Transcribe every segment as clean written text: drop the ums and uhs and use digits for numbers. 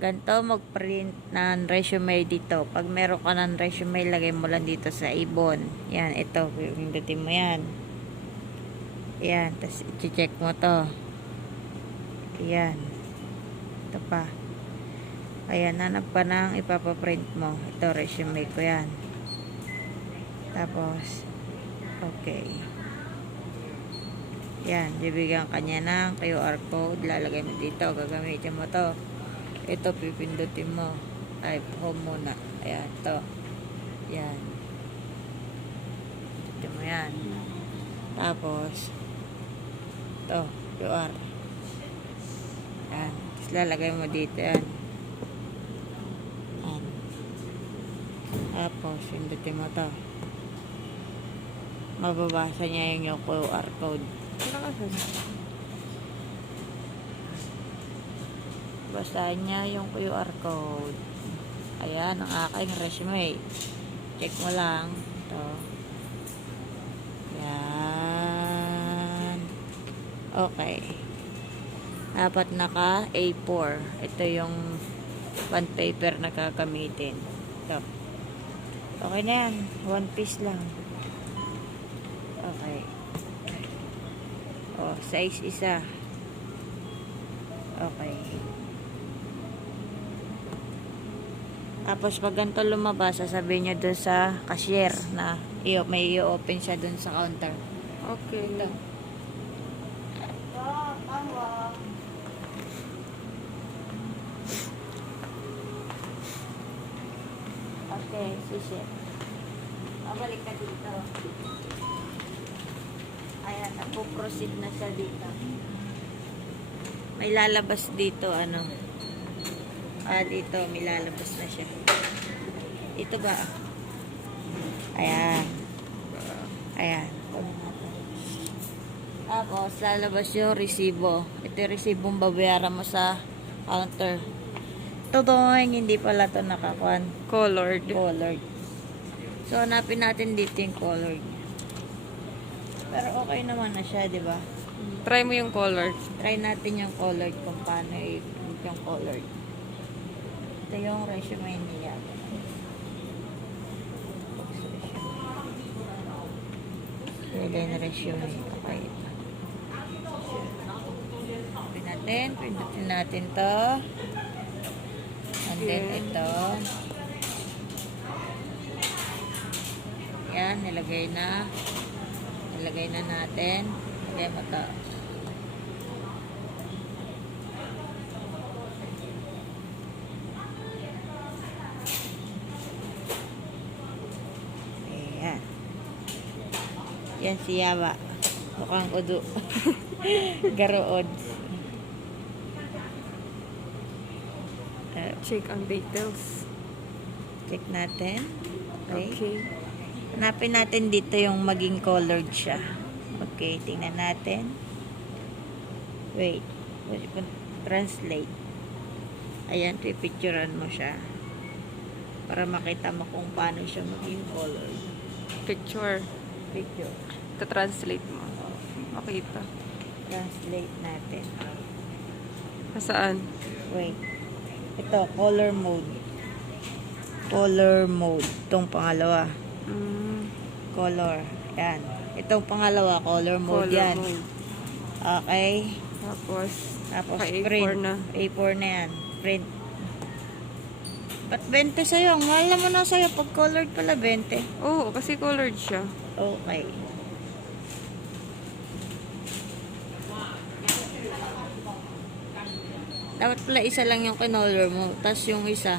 Ganito mag-print ng resume dito. Pag meron ka ng resume, lagay mo lang dito sa ibon. Yan, ito. Pindutin mo yan. Yan, tapos i-check mo to. Yan. Ito pa. Ayan, hanap pa ng ipapaprint mo. Ito, resume ko yan. Tapos, okay. Yan, bibigyan kanya ng QR code. Lalagay mo dito. Gagamitin mo to. Ito, pipindutin mo. Type home muna. Ayan, to. Yan. Pindutin mo yan. Tapos, to, QR. Yan. Tapos lalagay mo dito yan. Yan. Tapos, pindutin mo to. Mababasa niya yung QR code. Basahin niya yung QR code. Ayan, ang aking resume. Check mo lang. Ito. Yan. Okay. Dapat naka A4. Ito yung bond paper na gagamitin. Ito. Okay na yan. One piece lang. Okay. O, size isa. Okay. Tapos pag ganito lumabas, sasabihin nyo dun sa cashier na may i-open siya dun sa counter. Okay. Ito. Okay, sisi. Babalik ka dito. Ayan, napo-proceed na siya dito. May lalabas dito, ano. Dito, may lalabas na siya. Ito ba? Ayan. Ayan. Tapos, lalabas yung resibo. Ito yung resibong babayaran mo sa counter. Totoong hindi pala ito nakakuan. Colored. Colored. So, hanapin natin dito yung colored. Pero okay naman na siya, di ba? Try mo yung colored. Try natin yung colored kung paano yung colored. Ito yung resume niya. Ilagay na resume. Okay. Pindutin natin to. And then ito. Yan, nilagay na. Nilagay na natin. Lagay mo to. Ayan. Yan si Yawa. Mukhang udo. Garood. Check ang details. Check natin. Okay. Hanapin natin dito yung maging colored siya. Okay, tingnan natin. Wait. Translate. Ayan, pipicturean mo siya. Para makita mo kung paano siya maging colored. Picture. Picture. Ta-translate mo. Okay ito. Translate natin. Nasaan? Wait. Ito, color mode. Color mode. Itong pangalawa. Color. Yan. Itong pangalawa, color mode Color yan. mode. Okay. Tapos print. A4 na. A4 na yan. Print. Ba't 20 sa'yo? Ang mahal naman na sa'yo. Pag colored pala, 20. Oo, kasi colored siya. Okay. Dapat pala isa lang yung kinolor mo. Tapos yung isa,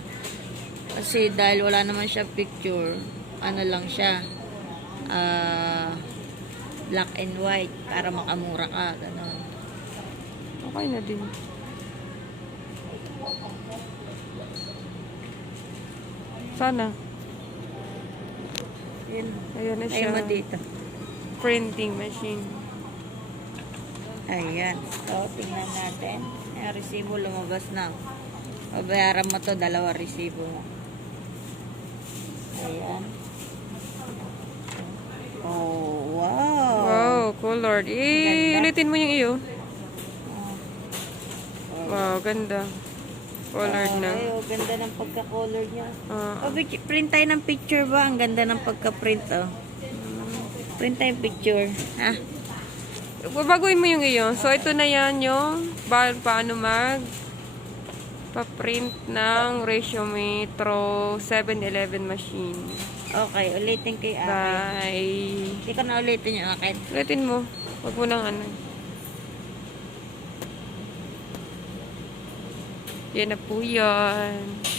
kasi dahil wala naman siya picture, ano lang siya, black and white, para makamura ka. Ganon. Okay na din. Sana. Yun. Ayan na Ayun siya. mo dito. Printing machine. Ayan. So, tingnan natin. Ayan, resibo lumabas na. Babayaran mo to, 2 resibo mo. Ayan. Oh, wow. Wow, colored. Ganda. Ulitin mo yung iyo. Oh. Wow, ganda. Colored na. Ay, oh, ganda ng pagka-color niya. Ah, Print tayo ng picture ba? Ang ganda ng pagka-print, oh. Print tayo picture. Ha? babaguhin mo yung iyon. So, ito na yan yung paano pa-print ng Resume Metro 7-Eleven machine. Okay, ulitin ko yung akin. Bye. Hindi ko na ulitin yung akin. Ulitin mo. Huwag mo nang ano. Yan na po yan.